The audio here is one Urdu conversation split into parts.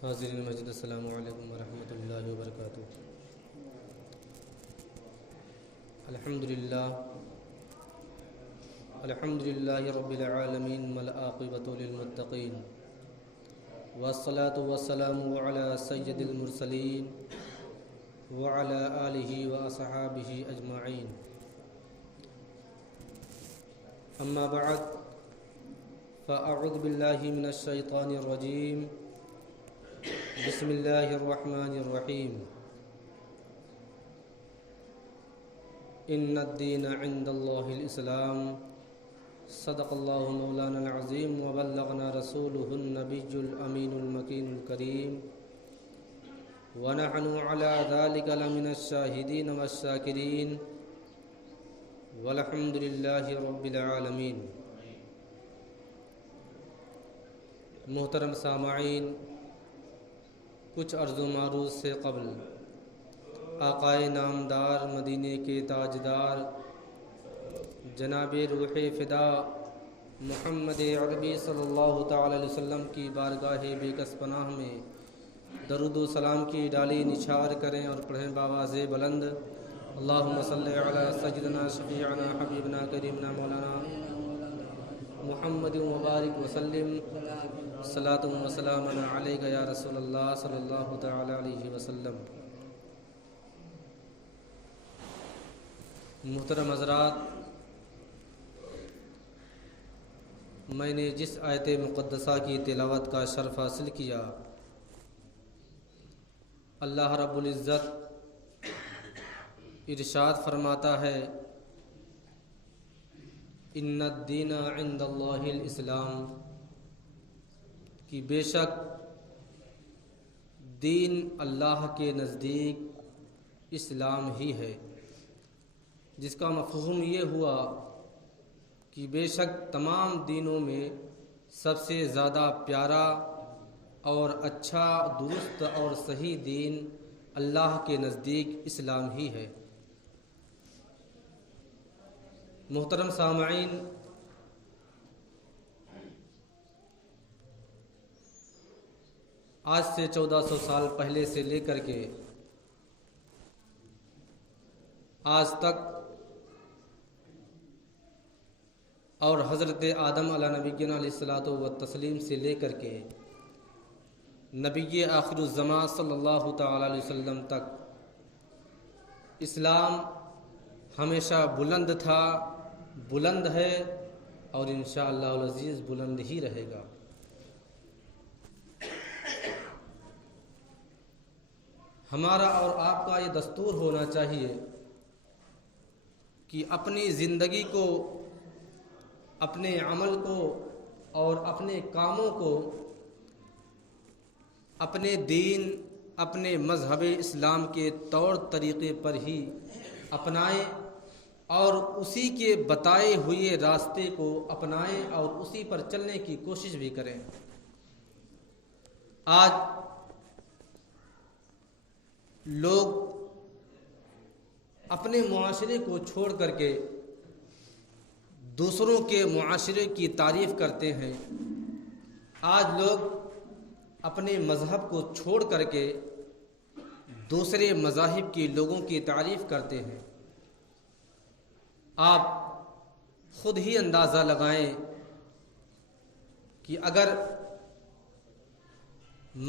حاضرین مسجد، السلام علیکم ورحمۃ اللہ وبرکاتہ۔ الحمدللہ رب العالمین والعاقبۃ للمتقین، والصلاة والسلام علی سید المرسلین وعلی آلہ واصحابہ اجمعین۔ اما بعد فاعوذ باللہ من الشیطان الرجیم، بسم اللہ الرحمن الرحیم۔ ان الدین عند اللہ الاسلام، صدق اللہ مولانا العظیم وبلغنا رسولہ النبی الامین المکین الکریم، ونحن علی ذلک لمن الشاہدین والشاکرین، والحمد للہ رب العالمین۔ محترم سامعین، کچھ عرض و معروض سے قبل آقائے نامدار، مدینے کے تاجدار، جناب روح فدا محمد عربی صلی اللہ تعالی علیہ وسلم کی بارگاہ بے کس پناہ میں درود و سلام کی ڈالی نچھاور کریں اور پڑھیں باواز بلند، اللہم صلی علی سیدنا شفیعنا حبیبنا کریمنا مولانا محمد مبارک وسلم، صلاۃ و سلام علیک یا رسول اللہ صلی اللہ تعالی علیہ وسلم۔ محترم حضرات، میں نے جس آیت مقدسہ کی تلاوت کا شرف حاصل کیا، اللہ رب العزت ارشاد فرماتا ہے، ان الدین عند اللہ الاسلام، کہ بے شک دین اللہ کے نزدیک اسلام ہی ہے، جس کا مفہوم یہ ہوا کہ بے شک تمام دینوں میں سب سے زیادہ پیارا اور اچھا، درست اور صحیح دین اللہ کے نزدیک اسلام ہی ہے۔ محترم سامعین، آج سے 1400 سال پہلے سے لے کر کے آج تک، اور حضرت آدم علیہ نبینا علیہ الصلاۃ والتسلیم سے لے کر کے نبی آخر الزمان صلی اللہ تعالی علیہ وسلم تک اسلام ہمیشہ بلند تھا، بلند ہے، اور انشاءاللہ العزیز بلند ہی رہے گا۔ ہمارا اور آپ کا یہ دستور ہونا چاہیے کہ اپنی زندگی کو، اپنے عمل کو اور اپنے کاموں کو اپنے دین، اپنے مذہب اسلام کے طور طریقے پر ہی اپنائیں، اور اسی کے بتائے ہوئے راستے کو اپنائیں اور اسی پر چلنے کی کوشش بھی کریں۔ آج لوگ اپنے معاشرے کو چھوڑ کر کے دوسروں کے معاشرے کی تعریف کرتے ہیں۔ آج لوگ اپنے مذہب کو چھوڑ کر کے دوسرے مذاہب کے لوگوں کی تعریف کرتے ہیں۔ آپ خود ہی اندازہ لگائیں کہ اگر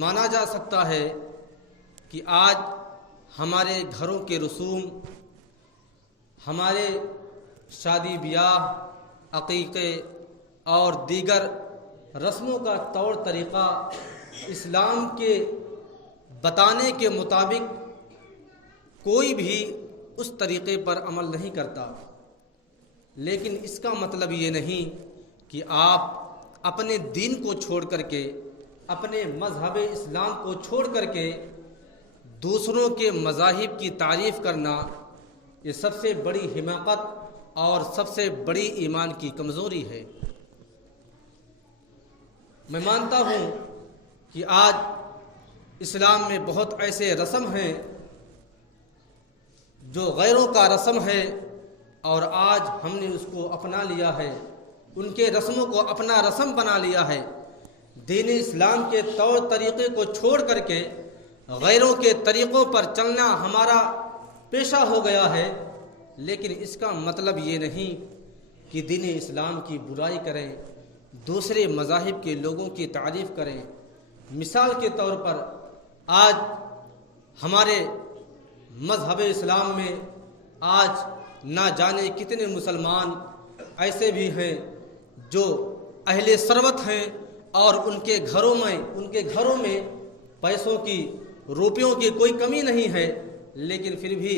مانا جا سکتا ہے کہ آج ہمارے گھروں کے رسوم، ہمارے شادی بیاہ، عقیقے اور دیگر رسموں کا طور طریقہ اسلام کے بتانے کے مطابق کوئی بھی اس طریقے پر عمل نہیں کرتا، لیکن اس کا مطلب یہ نہیں کہ آپ اپنے دین کو چھوڑ کر کے، اپنے مذہب اسلام کو چھوڑ کر کے دوسروں کے مذاہب کی تعریف کرنا، یہ سب سے بڑی حماقت اور سب سے بڑی ایمان کی کمزوری ہے۔ میں مانتا ہوں کہ آج اسلام میں بہت ایسے رسم ہیں جو غیروں کا رسم ہے، اور آج ہم نے اس کو اپنا لیا ہے، ان کے رسموں کو اپنا رسم بنا لیا ہے، دین اسلام کے طور طریقے کو چھوڑ کر کے غیروں کے طریقوں پر چلنا ہمارا پیشہ ہو گیا ہے، لیکن اس کا مطلب یہ نہیں کہ دین اسلام کی برائی کریں، دوسرے مذاہب کے لوگوں کی تعریف کریں۔ مثال کے طور پر آج ہمارے مذہب اسلام میں آج نہ جانے کتنے مسلمان ایسے بھی ہیں جو اہل ثروت ہیں اور ان کے گھروں میں پیسوں کی، روپیوں کی کوئی کمی نہیں ہے، لیکن پھر بھی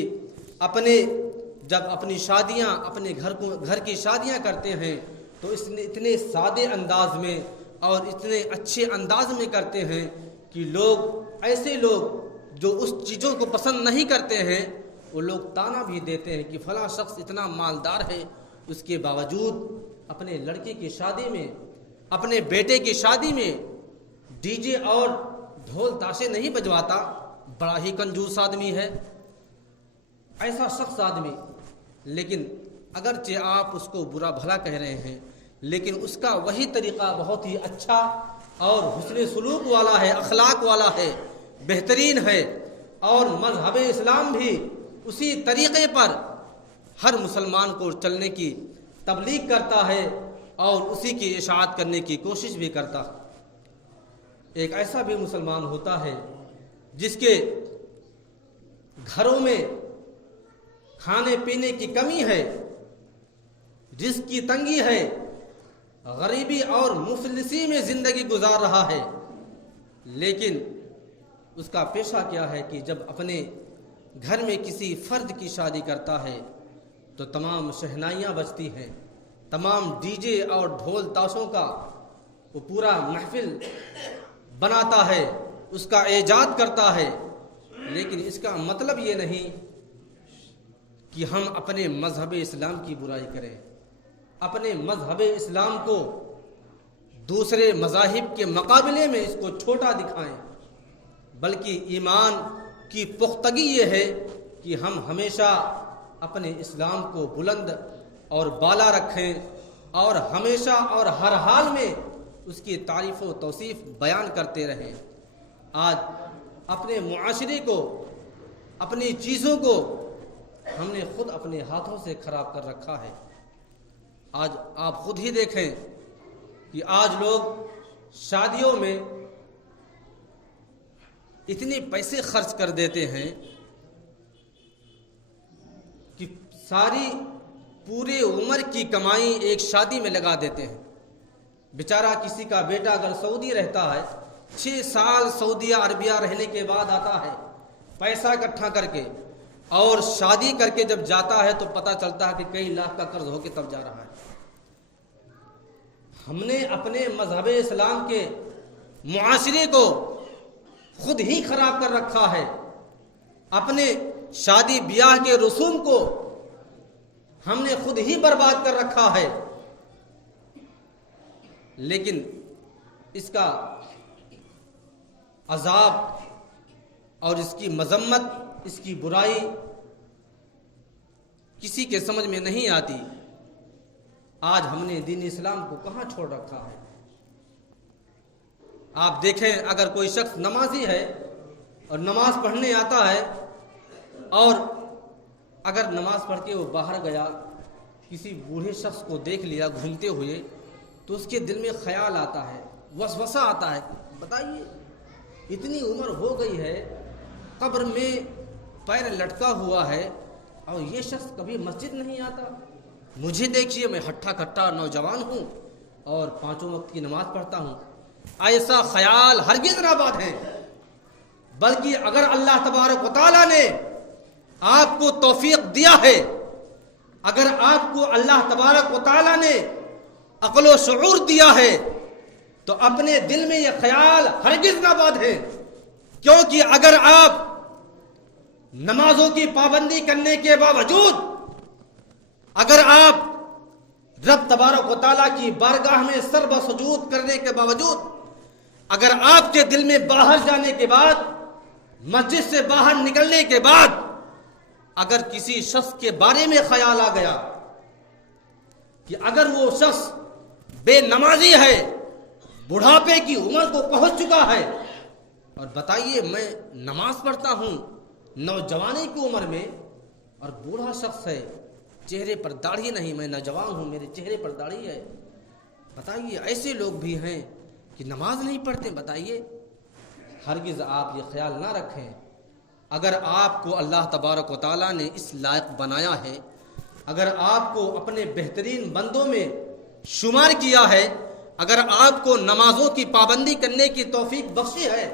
جب اپنی شادیاں، اپنے گھر کی شادیاں کرتے ہیں تو اتنے سادے انداز میں اور اتنے اچھے انداز میں کرتے ہیں کہ ایسے لوگ جو اس چیزوں کو پسند نہیں کرتے ہیں وہ لوگ طعنہ بھی دیتے ہیں کہ فلاں شخص اتنا مالدار ہے، اس کے باوجود اپنے لڑکے کی شادی میں، اپنے بیٹے کی شادی میں ڈی جے اور ڈھول تاشے نہیں بجواتا، بڑا ہی کنجوس آدمی ہے ایسا شخص آدمی۔ لیکن اگرچہ آپ اس کو برا بھلا کہہ رہے ہیں، لیکن اس کا وہی طریقہ بہت ہی اچھا اور حسن سلوک والا ہے، اخلاق والا ہے، بہترین ہے، اور مذہب اسلام بھی اسی طریقے پر ہر مسلمان کو چلنے کی تبلیغ کرتا ہے اور اسی کی اشاعت کرنے کی کوشش بھی کرتا ہے۔ ایک ایسا بھی مسلمان ہوتا ہے جس کے گھروں میں کھانے پینے کی کمی ہے، جس کی تنگی ہے، غریبی اور مفلسی میں زندگی گزار رہا ہے، لیکن اس کا پیشہ کیا ہے کہ جب اپنے گھر میں کسی فرد کی شادی کرتا ہے تو تمام شہنائیاں بجتی ہیں، تمام ڈی جے اور ڈھول تاشوں کا وہ پورا محفل بناتا ہے، اس کا ایجاد کرتا ہے، لیکن اس کا مطلب یہ نہیں کہ ہم اپنے مذہب اسلام کی برائی کریں، اپنے مذہب اسلام کو دوسرے مذاہب کے مقابلے میں اس کو چھوٹا دکھائیں، بلکہ ایمان کی پختگی یہ ہے کہ ہم ہمیشہ اپنے اسلام کو بلند اور بالا رکھیں اور ہمیشہ اور ہر حال میں اس کی تعریف و توصیف بیان کرتے رہیں۔ آج اپنے معاشرے کو، اپنی چیزوں کو ہم نے خود اپنے ہاتھوں سے خراب کر رکھا ہے۔ آج آپ خود ہی دیکھیں کہ آج لوگ شادیوں میں اتنے پیسے خرچ کر دیتے ہیں کہ ساری پورے عمر کی کمائی ایک شادی میں لگا دیتے ہیں۔ بیچارہ کسی کا بیٹا اگر سعودی رہتا ہے، 6 سال سعودیہ عربیہ رہنے کے بعد آتا ہے پیسہ اکٹھا کر کے، اور شادی کر کے جب جاتا ہے تو پتہ چلتا ہے کہ کئی لاکھ کا قرض ہو کے تب جا رہا ہے۔ ہم نے اپنے مذہب اسلام کے معاشرے کو خود ہی خراب کر رکھا ہے، اپنے شادی بیاہ کے رسوم کو ہم نے خود ہی برباد کر رکھا ہے، لیکن اس کا عذاب اور اس کی مذمت، اس کی برائی کسی کے سمجھ میں نہیں آتی۔ آج ہم نے دین اسلام کو کہاں چھوڑ رکھا ہے؟ آپ دیکھیں، اگر کوئی شخص نمازی ہے اور نماز پڑھنے آتا ہے، اور اگر نماز پڑھ کے وہ باہر گیا، کسی بوڑھے شخص کو دیکھ لیا گھومتے ہوئے، تو اس کے دل میں خیال آتا ہے، وسوسہ آتا ہے، بتائیے اتنی عمر ہو گئی ہے، قبر میں پیر لٹکا ہوا ہے، اور یہ شخص کبھی مسجد نہیں آتا، مجھے دیکھیے میں ہٹھا کٹھا نوجوان ہوں اور 5 وقت کی نماز پڑھتا ہوں۔ ایسا خیال ہرگز نہ بات ہے، بلکہ اگر اللہ تبارک و تعالیٰ نے آپ کو توفیق دیا ہے، اگر آپ کو اللہ تبارک و تعالیٰ نے عقل و شعور دیا ہے، تو اپنے دل میں یہ خیال ہرگز نہ باندھیں، کیونکہ اگر آپ نمازوں کی پابندی کرنے کے باوجود، اگر آپ رب تبارک و تعالیٰ کی بارگاہ میں سر بسجود کرنے کے باوجود، اگر آپ کے دل میں باہر جانے کے بعد، مسجد سے باہر نکلنے کے بعد، اگر کسی شخص کے بارے میں خیال آ گیا کہ اگر وہ شخص بے نمازی ہے، بڑھاپے کی عمر کو پہنچ چکا ہے اور بتائیے میں نماز پڑھتا ہوں نوجوانی کی عمر میں، اور بوڑھا شخص ہے چہرے پر داڑھی نہیں، میں نوجوان ہوں میرے چہرے پر داڑھی ہے، بتائیے ایسے لوگ بھی ہیں کہ نماز نہیں پڑھتے. بتائیے ہرگز آپ یہ خیال نہ رکھیں، اگر آپ کو اللہ تبارک و تعالیٰ نے اس لائق بنایا ہے، اگر آپ کو اپنے بہترین بندوں میں شمار کیا ہے، اگر آپ کو نمازوں کی پابندی کرنے کی توفیق بخشی ہے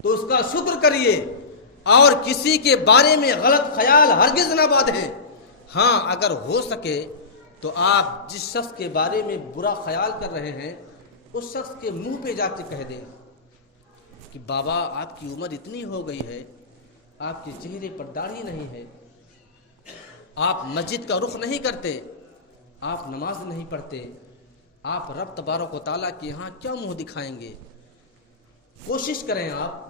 تو اس کا شکر کریے، اور کسی کے بارے میں غلط خیال ہرگز نہ باندھیں. ہاں اگر ہو سکے تو آپ جس شخص کے بارے میں برا خیال کر رہے ہیں اس شخص کے منہ پہ جا کے کہہ دیں کہ بابا آپ کی عمر اتنی ہو گئی ہے، آپ کے چہرے پر داڑھی نہیں ہے، آپ مسجد کا رخ نہیں کرتے، آپ نماز نہیں پڑھتے، آپ رب تبارک و تعالیٰ کے یہاں کیا منہ دکھائیں گے؟ کوشش کریں آپ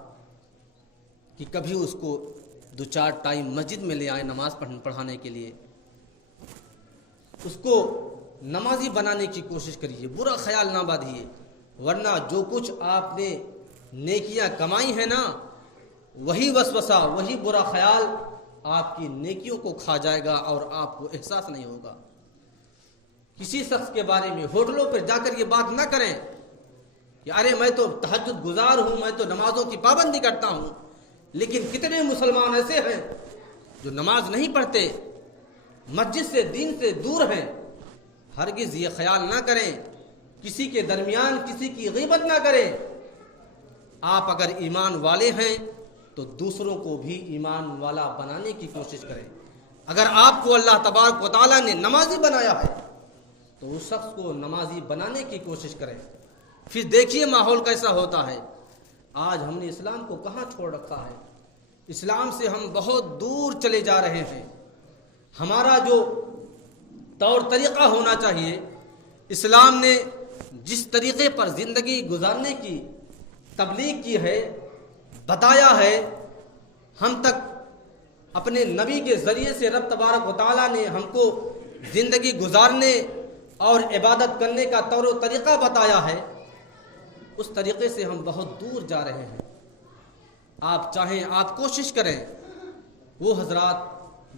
کہ کبھی اس کو 2-4 ٹائم مسجد میں لے آئیں نماز پڑھانے کے لیے، اس کو نمازی بنانے کی کوشش کریے، برا خیال نہ باندھیے، ورنہ جو کچھ آپ نے نیکیاں کمائی ہیں نا، وہی وسوسہ، وہی برا خیال آپ کی نیکیوں کو کھا جائے گا اور آپ کو احساس نہیں ہوگا. کسی شخص کے بارے میں ہوٹلوں پر جا کر یہ بات نہ کریں کہ ارے میں تو تہجد گزار ہوں، میں تو نمازوں کی پابندی کرتا ہوں، لیکن کتنے مسلمان ایسے ہیں جو نماز نہیں پڑھتے، مسجد سے دین سے دور ہیں. ہرگز یہ خیال نہ کریں، کسی کے درمیان کسی کی غیبت نہ کریں. آپ اگر ایمان والے ہیں تو دوسروں کو بھی ایمان والا بنانے کی کوشش کریں. اگر آپ کو اللہ تبارک و تعالیٰ نے نمازی بنایا ہے تو اس شخص کو نمازی بنانے کی کوشش کریں. پھر دیکھیے ماحول کیسا ہوتا ہے. آج ہم نے اسلام کو کہاں چھوڑ رکھا ہے، اسلام سے ہم بہت دور چلے جا رہے ہیں. ہمارا جو طور طریقہ ہونا چاہیے، اسلام نے جس طریقے پر زندگی گزارنے کی تبلیغ کی ہے، بتایا ہے، ہم تک اپنے نبی کے ذریعے سے رب تبارک و تعالیٰ نے ہم کو زندگی گزارنے اور عبادت کرنے کا طور و طریقہ بتایا ہے، اس طریقے سے ہم بہت دور جا رہے ہیں. آپ چاہیں آپ کوشش کریں، وہ حضرات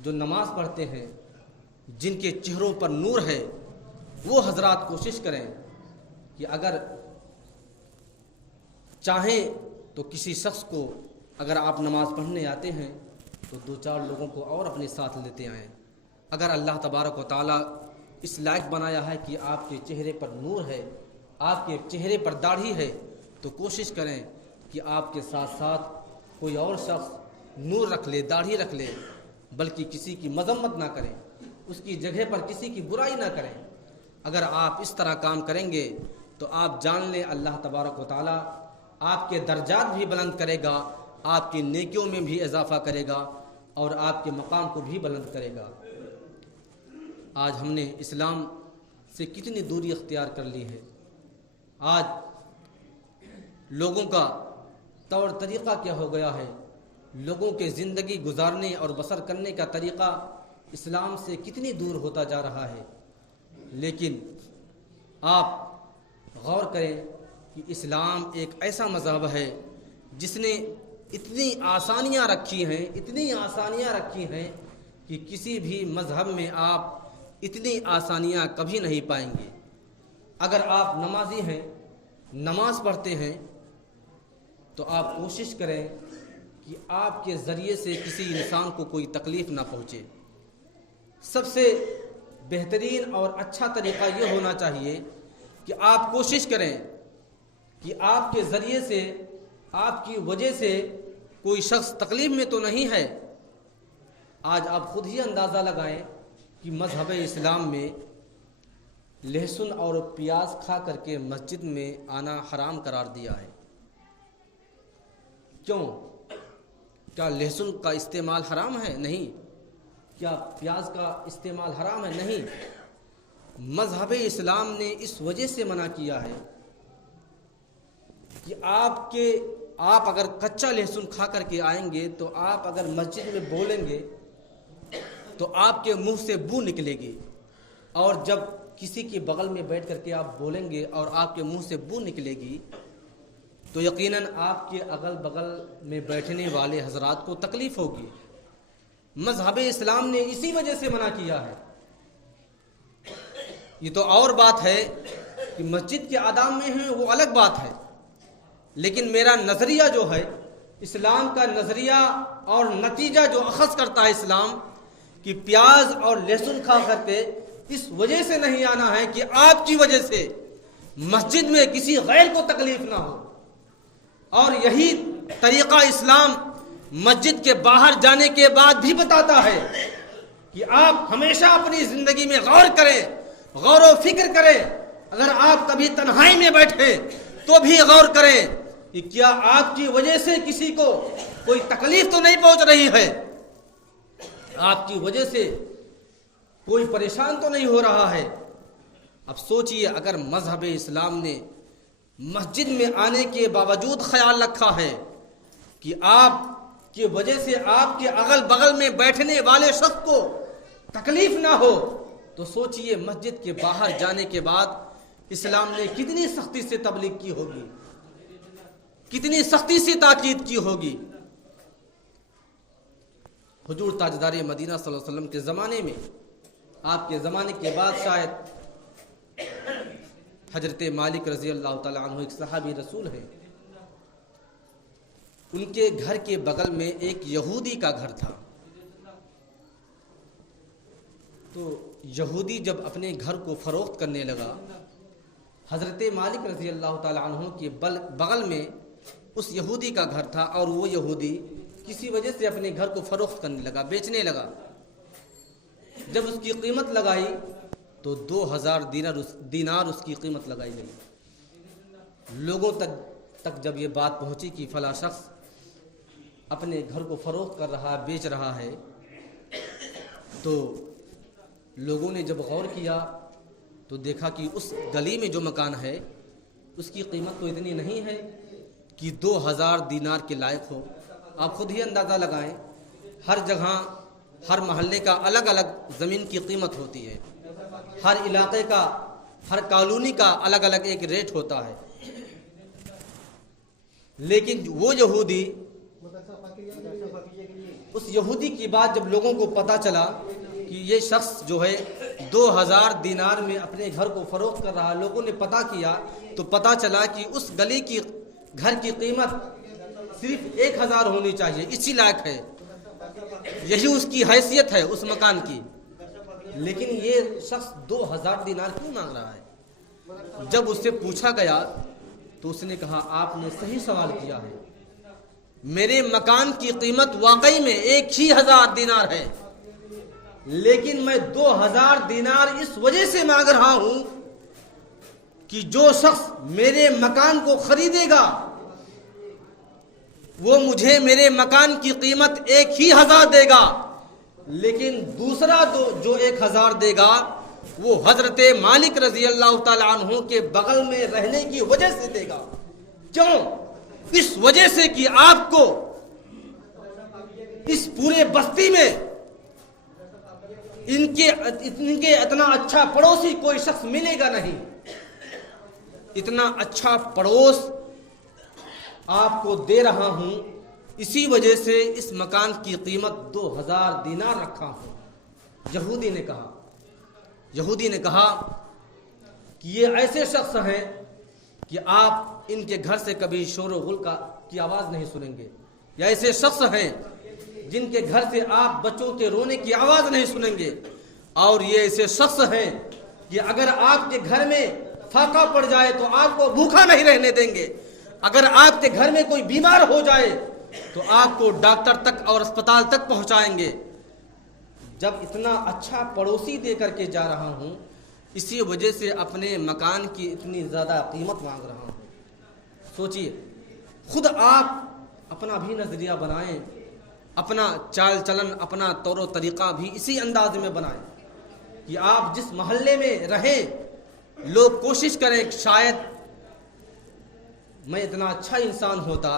جو نماز پڑھتے ہیں، جن کے چہروں پر نور ہے، وہ حضرات کوشش کریں کہ اگر چاہیں تو کسی شخص کو، اگر آپ نماز پڑھنے آتے ہیں تو 2-4 لوگوں کو اور اپنے ساتھ لیتے آئیں. اگر اللہ تبارک و تعالیٰ اس لائق بنایا ہے کہ آپ کے چہرے پر نور ہے، آپ کے چہرے پر داڑھی ہے، تو کوشش کریں کہ آپ کے ساتھ ساتھ کوئی اور شخص نور رکھ لے، داڑھی رکھ لے، بلکہ کسی کی مذمت نہ کریں، اس کی جگہ پر کسی کی برائی نہ کریں. اگر آپ اس طرح کام کریں گے تو آپ جان لیں اللہ تبارک و تعالیٰ آپ کے درجات بھی بلند کرے گا، آپ کی نیکیوں میں بھی اضافہ کرے گا اور آپ کے مقام کو بھی بلند کرے گا. آج ہم نے اسلام سے کتنی دوری اختیار کر لی ہے. آج لوگوں کا طور طریقہ کیا ہو گیا ہے، لوگوں کے زندگی گزارنے اور بسر کرنے کا طریقہ اسلام سے کتنی دور ہوتا جا رہا ہے. لیکن آپ غور کریں کہ اسلام ایک ایسا مذہب ہے جس نے اتنی آسانیاں رکھی ہیں، اتنی آسانیاں رکھی ہیں کہ کسی بھی مذہب میں آپ اتنی آسانیاں کبھی نہیں پائیں گے. اگر آپ نمازی ہیں، نماز پڑھتے ہیں، تو آپ کوشش کریں کہ آپ کے ذریعے سے کسی انسان کو کوئی تکلیف نہ پہنچے. سب سے بہترین اور اچھا طریقہ یہ ہونا چاہیے کہ آپ کوشش کریں کہ آپ کے ذریعے سے، آپ کی وجہ سے کوئی شخص تکلیف میں تو نہیں ہے. آج آپ خود ہی اندازہ لگائیں کہ مذہب اسلام میں لہسن اور پیاز کھا کر کے مسجد میں آنا حرام قرار دیا ہے. کیوں؟ کیا لہسن کا استعمال حرام ہے؟ نہیں. کیا پیاز کا استعمال حرام ہے؟ نہیں. مذہب اسلام نے اس وجہ سے منع کیا ہے کہ آپ اگر کچا لہسن کھا کر کے آئیں گے تو آپ اگر مسجد میں بولیں گے تو آپ کے منہ سے بو نکلے گی، اور جب کسی کے بغل میں بیٹھ کر کے آپ بولیں گے اور آپ کے منہ سے بو نکلے گی تو یقیناً آپ کے اگل بغل میں بیٹھنے والے حضرات کو تکلیف ہوگی. مذہب اسلام نے اسی وجہ سے منع کیا ہے. یہ تو اور بات ہے کہ مسجد کے آداب میں ہیں وہ الگ بات ہے، لیکن میرا نظریہ جو ہے، اسلام کا نظریہ اور نتیجہ جو اخذ کرتا ہے اسلام، کہ پیاز اور لہسن کھا کر کے اس وجہ سے نہیں آنا ہے کہ آپ کی وجہ سے مسجد میں کسی غیر کو تکلیف نہ ہو. اور یہی طریقہ اسلام مسجد کے باہر جانے کے بعد بھی بتاتا ہے کہ آپ ہمیشہ اپنی زندگی میں غور کریں، غور و فکر کریں. اگر آپ کبھی تنہائی میں بیٹھے تو بھی غور کریں کہ کیا آپ کی وجہ سے کسی کو کوئی تکلیف تو نہیں پہنچ رہی ہے، آپ کی وجہ سے کوئی پریشان تو نہیں ہو رہا ہے. اب سوچئے اگر مذہب اسلام نے مسجد میں آنے کے باوجود خیال رکھا ہے کہ آپ کی وجہ سے آپ کے اگل بغل میں بیٹھنے والے شخص کو تکلیف نہ ہو، تو سوچئے مسجد کے باہر جانے کے بعد اسلام نے کتنی سختی سے تبلیغ کی ہوگی، کتنی سختی سے تاکید کی ہوگی. حضور تاجدار مدینہ صلی اللہ علیہ وسلم کے زمانے میں، آپ کے زمانے کے بعد شاید حضرت مالک رضی اللہ تعالیٰ عنہ ایک صحابی رسول ہے، ان کے گھر کے بغل میں ایک یہودی کا گھر تھا. تو یہودی جب اپنے گھر کو فروخت کرنے لگا، حضرت مالک رضی اللہ تعالیٰ عنہ کے بغل میں اس یہودی کا گھر تھا، اور وہ یہودی کسی وجہ سے اپنے گھر کو فروخت کرنے لگا، بیچنے لگا. جب اس کی قیمت لگائی تو 2000 دینار اس کی قیمت لگائی گئی. لوگوں تک جب یہ بات پہنچی کہ فلاں شخص اپنے گھر کو فروخت کر رہا ہے، بیچ رہا ہے، تو لوگوں نے جب غور کیا تو دیکھا کہ اس گلی میں جو مکان ہے اس کی قیمت تو اتنی نہیں ہے کہ 2000 دینار کے لائق ہو. آپ خود ہی اندازہ لگائیں، ہر جگہ ہر محلے کا الگ الگ زمین کی قیمت ہوتی ہے، ہر علاقے کا، ہر کالونی کا الگ الگ ایک ریٹ ہوتا ہے. لیکن وہ یہودی، اس یہودی کی بات جب لوگوں کو پتا چلا کہ یہ شخص جو ہے 2000 دینار میں اپنے گھر کو فروخت کر رہا ہے، لوگوں نے پتا کیا تو پتا چلا کہ اس گلی کی گھر کی قیمت صرف 1000 ہونی چاہیے، اسی لائق ہے، یہی اس کی حیثیت ہے اس مکان کی. لیکن یہ شخص 2000 دینار کیوں مانگ رہا ہے؟ جب اس سے پوچھا گیا تو اس نے کہا آپ نے صحیح سوال کیا ہے، میرے مکان کی قیمت واقعی میں 1000 دینار ہے، لیکن میں 2000 دینار اس وجہ سے مانگ رہا ہوں کہ جو شخص میرے مکان کو خریدے گا وہ مجھے میرے مکان کی قیمت 1000 دے گا، لیکن دوسرا جو 1000 دے گا وہ حضرت مالک رضی اللہ تعالیٰ عنہ کے بغل میں رہنے کی وجہ سے دے گا. کیوں؟ اس وجہ سے کہ آپ کو اس پورے بستی میں ان کے اتنا اچھا پڑوسی کوئی شخص ملے گا نہیں. اتنا اچھا پڑوس آپ کو دے رہا ہوں، اسی وجہ سے اس مکان کی قیمت 2000 دینار رکھا ہوں. یہودی نے کہا کہ یہ ایسے شخص ہیں کہ آپ ان کے گھر سے کبھی شور و غل کی آواز نہیں سنیں گے، یا ایسے شخص ہیں جن کے گھر سے آپ بچوں کے رونے کی آواز نہیں سنیں گے، اور یہ ایسے شخص ہیں کہ اگر آپ کے گھر میں فاقہ پڑ جائے تو آپ کو بھوکا نہیں رہنے دیں گے، اگر آپ کے گھر میں کوئی بیمار ہو جائے تو آپ کو ڈاکٹر تک اور اسپتال تک پہنچائیں گے. جب اتنا اچھا پڑوسی دے کر کے جا رہا ہوں، اسی وجہ سے اپنے مکان کی اتنی زیادہ قیمت مانگ رہا ہوں. سوچئے، خود آپ اپنا بھی نظریہ بنائیں، اپنا چال چلن، اپنا طور و طریقہ بھی اسی انداز میں بنائیں کہ آپ جس محلے میں رہیں لوگ کوشش کریں کہ شاید میں اتنا اچھا انسان ہوتا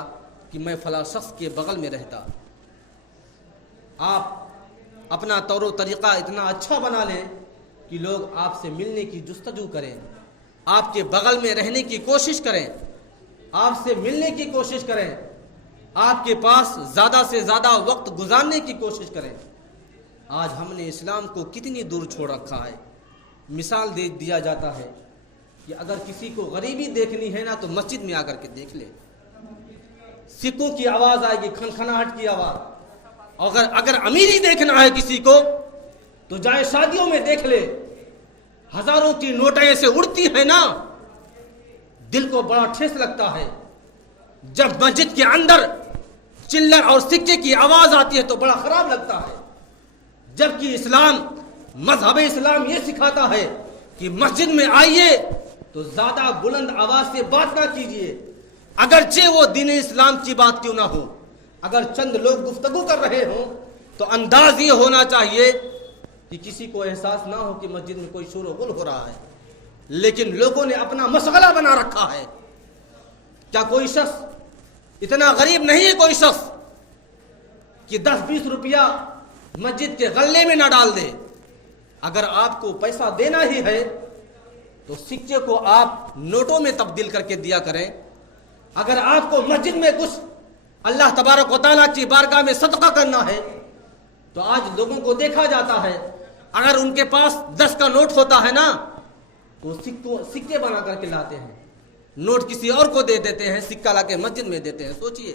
کہ میں فلاں شخص کے بغل میں رہتا. آپ اپنا طور و طریقہ اتنا اچھا بنا لیں کہ کہ لوگ آپ سے ملنے کی جستجو کریں، آپ کے بغل میں رہنے کی کوشش کریں، آپ سے ملنے کی کوشش کریں، آپ کے پاس زیادہ سے زیادہ وقت گزارنے کی کوشش کریں۔ آج ہم نے اسلام کو کتنی دور چھوڑ رکھا ہے۔ مثال دے دیا جاتا ہے کہ اگر کسی کو غریبی دیکھنی ہے نا تو مسجد میں آ کر کے دیکھ لے، سکوں کی آواز آئے گی، کھنکھناہٹ کی آواز۔ اگر امیری دیکھنا ہے کسی کو تو جائے شادیوں میں دیکھ لے، ہزاروں کی نوٹیں ایسے اڑتی ہیں نا، دل کو بڑا ٹھیس لگتا ہے۔ جب مسجد کے اندر چلر اور سکے کی آواز آتی ہے تو بڑا خراب لگتا ہے، جبکہ مذہب اسلام یہ سکھاتا ہے کہ مسجد میں آئیے تو زیادہ بلند آواز سے بات نہ کیجیے، اگرچہ وہ دین اسلام کی بات کیوں نہ ہو۔ اگر چند لوگ گفتگو کر رہے ہوں تو انداز یہ ہونا چاہیے کہ کسی کو احساس نہ ہو کہ مسجد میں کوئی شور و غل ہو رہا ہے، لیکن لوگوں نے اپنا مشغلہ بنا رکھا ہے۔ کیا کوئی شخص اتنا غریب نہیں ہے، کوئی شخص کہ 10-20 روپیہ مسجد کے غلے میں نہ ڈال دے؟ اگر آپ کو پیسہ دینا ہی ہے تو سکے کو آپ نوٹوں میں تبدیل کر کے دیا کریں۔ اگر آپ کو مسجد میں کچھ اللہ تبارک و تعالیٰ کی بارگاہ میں صدقہ کرنا ہے تو آج لوگوں کو دیکھا جاتا ہے، اگر ان کے پاس 10 کا نوٹ ہوتا ہے نا تو سکے بنا کر کے لاتے ہیں، نوٹ کسی اور کو دے دیتے ہیں، سکہ لا کے مسجد میں دیتے ہیں۔ سوچئے،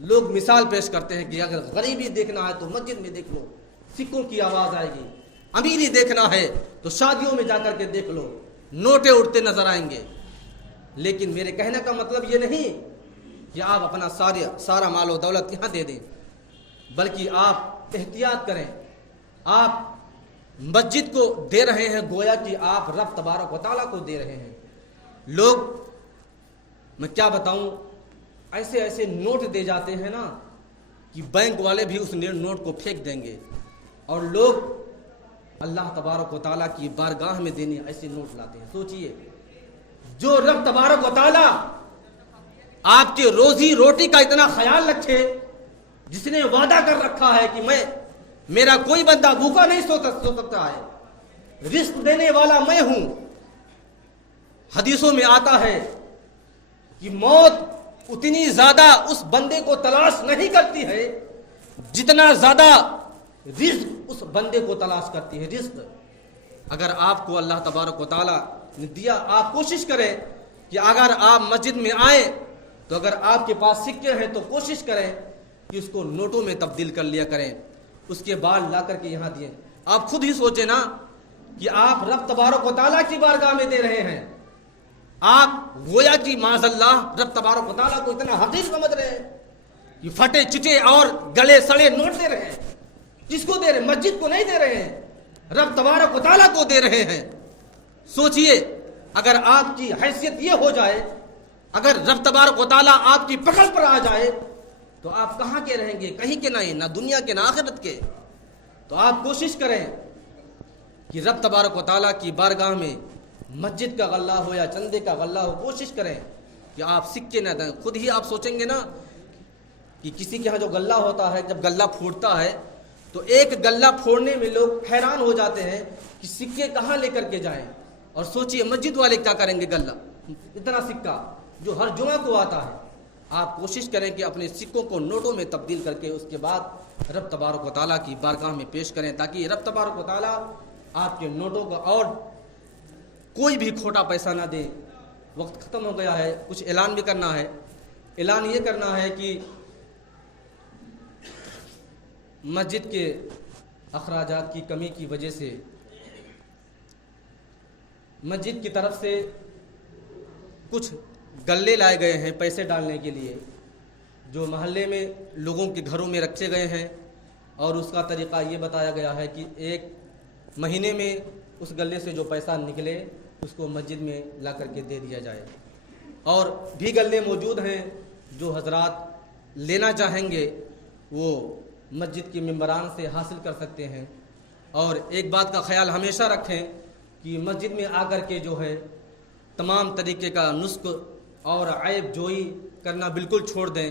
لوگ مثال پیش کرتے ہیں کہ اگر غریبی دیکھنا ہے تو مسجد میں دیکھ لو، سکوں کی آواز آئے گی۔ امیری دیکھنا ہے تو شادیوں میں جا کر کے دیکھ لو، نوٹیں اڑتے نظر آئیں گے۔ لیکن میرے کہنے کا مطلب یہ نہیں کہ آپ اپنا سارا مال و دولت یہاں دے دیں، بلکہ آپ احتیاط کریں۔ آپ مسجد کو دے رہے ہیں گویا کہ آپ رب تبارک و تعالیٰ کو دے رہے ہیں۔ لوگ، میں کیا بتاؤں، ایسے نوٹ دے جاتے ہیں نا کہ بینک والے بھی اس نوٹ کو پھینک دیں گے، اور لوگ اللہ تبارک و تعالیٰ کی بارگاہ میں دینے ایسے نوٹ لاتے ہیں۔ سوچئے، جو رب تبارک و تعالیٰ آپ کے روزی روٹی کا اتنا خیال رکھے، جس نے وعدہ کر رکھا ہے کہ میرا کوئی بندہ بھوکا نہیں سو سکتا ہے، رزق دینے والا میں ہوں۔ حدیثوں میں آتا ہے کہ موت اتنی زیادہ اس بندے کو تلاش نہیں کرتی ہے جتنا زیادہ رزق اس بندے کو تلاش کرتی ہے۔ رزق اگر آپ کو اللہ تبارک و تعالیٰ نے دیا، آپ کوشش کریں کہ اگر آپ مسجد میں آئیں تو اگر آپ کے پاس سکے ہیں تو کوشش کریں کہ اس کو نوٹوں میں تبدیل کر لیا کریں، اس کے بعد لا کر کے یہاں دیں۔ آپ خود ہی سوچیں نا کہ آپ رب تبارک و تعالیٰ کی بارگاہ میں دے رہے ہیں، آپ گویا کہ معاذ اللہ رب تبارک و تعالیٰ کو اتنا حقیر سمجھ رہے ہیں کہ پھٹے چٹے اور گلے سڑے نوٹ دے رہے ہیں۔ جس کو دے رہے ہیں؟ مسجد کو نہیں دے رہے ہیں، رب تبارک و تعالیٰ کو دے رہے ہیں۔ سوچئے، اگر آپ کی حیثیت یہ ہو جائے، اگر رب تبارک و تعالیٰ آپ کی پکڑ پر آ جائے تو آپ کہاں کے رہیں گے؟ کہیں کے نہیں، نہ دنیا کے نہ آخرت کے۔ تو آپ کوشش کریں کہ رب تبارک و تعالیٰ کی بارگاہ میں مسجد کا غلہ ہو یا چندے کا غلہ ہو، کوشش کریں کہ آپ سکے نہ دیں۔ خود ہی آپ سوچیں گے نا کہ کسی کے ہاں جو غلہ ہوتا ہے، جب غلہ پھوٹتا ہے تو ایک غلہ پھوڑنے میں لوگ حیران ہو جاتے ہیں کہ سکے کہاں لے کر کے جائیں۔ اور سوچئے مسجد والے کیا کریں گے؟ غلہ اتنا سکہ جو ہر جمعہ کو آتا ہے۔ آپ کوشش کریں کہ اپنے سکوں کو نوٹوں میں تبدیل کر کے اس کے بعد رب تبارک و تعالیٰ کی بارگاہ میں پیش کریں، تاکہ رب تبارک و تعالیٰ آپ کے نوٹوں کا اور کوئی بھی کھوٹا پیسہ نہ دے۔ وقت ختم ہو گیا ہے، کچھ اعلان بھی کرنا ہے۔ اعلان یہ کرنا ہے کہ مسجد کے اخراجات کی کمی کی وجہ سے مسجد کی طرف سے کچھ گلے لائے گئے ہیں پیسے ڈالنے کے لیے، جو محلے میں لوگوں کے گھروں میں رکھے گئے ہیں، اور اس کا طریقہ یہ بتایا گیا ہے کہ 1 مہینے میں اس گلے سے جو پیسہ نکلے اس کو مسجد میں لا کر کے دے دیا جائے۔ اور بھی گلے موجود ہیں، جو حضرات لینا چاہیں گے وہ مسجد کے ممبران سے حاصل کر سکتے ہیں۔ اور ایک بات کا خیال ہمیشہ رکھیں کہ مسجد میں آ کر کے جو ہے تمام طریقے کا نسخ اور عیب جوئی کرنا بالکل چھوڑ دیں،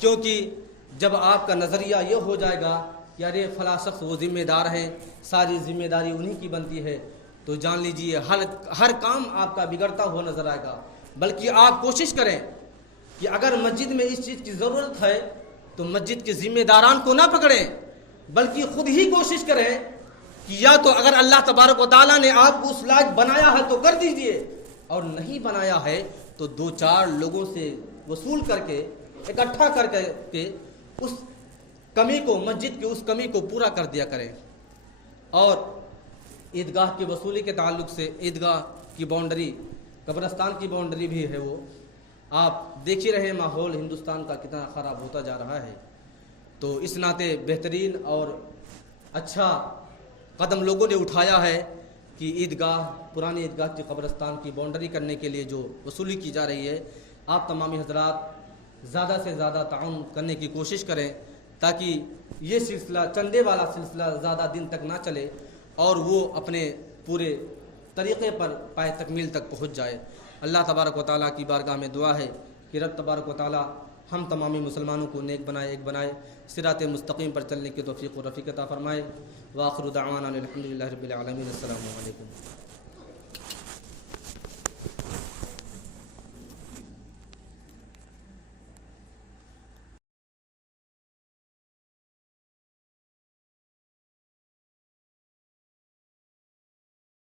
کیونکہ جب آپ کا نظریہ یہ ہو جائے گا کہ کہ ارے فلاں شخص وہ ذمہ دار ہیں، ساری ذمہ داری انہی کی بنتی ہے، تو جان لیجئے ہر کام آپ کا بگڑتا ہوا نظر آئے گا۔ بلکہ آپ کوشش کریں کہ اگر مسجد میں اس چیز کی ضرورت ہے تو مسجد کے ذمہ داران کو نہ پکڑیں، بلکہ خود ہی کوشش کریں کہ یا تو اگر اللہ تبارک و تعالیٰ نے آپ کو اس لائق بنایا ہے تو کر دیجئے، اور نہیں بنایا ہے تو 2-4 لوگوں سے وصول کر کے اکٹھا کر کے اس کمی کو، مسجد کی اس کمی کو پورا کر دیا کریں۔ اور عیدگاہ کی وصولی کے تعلق سے عیدگاہ کی باؤنڈری، قبرستان کی باؤنڈری بھی ہے، وہ آپ دیکھ ہی رہے ماحول ہندوستان کا کتنا خراب ہوتا جا رہا ہے۔ تو اس ناطے بہترین اور اچھا قدم لوگوں نے اٹھایا ہے کہ عیدگاہ، پرانی عیدگاہ کی قبرستان کی باؤنڈری کرنے کے لیے جو وصولی کی جا رہی ہے، آپ تمامی حضرات زیادہ سے زیادہ تعاون کرنے کی کوشش کریں تاکہ یہ سلسلہ، چندے والا سلسلہ زیادہ دن تک نہ چلے اور وہ اپنے پورے طریقے پر پائے تکمیل تک پہنچ جائے۔ اللہ تبارک و تعالیٰ کی بارگاہ میں دعا ہے کہ رب تبارک و تعالیٰ ہم تمامی مسلمانوں کو نیک بنائے، ایک بنائے، صراط مستقیم پر چلنے کی توفیق و رفیق عطا فرمائے۔ وآخر دعوانا الحمد للہ رب العالمین۔ السلام علیکم۔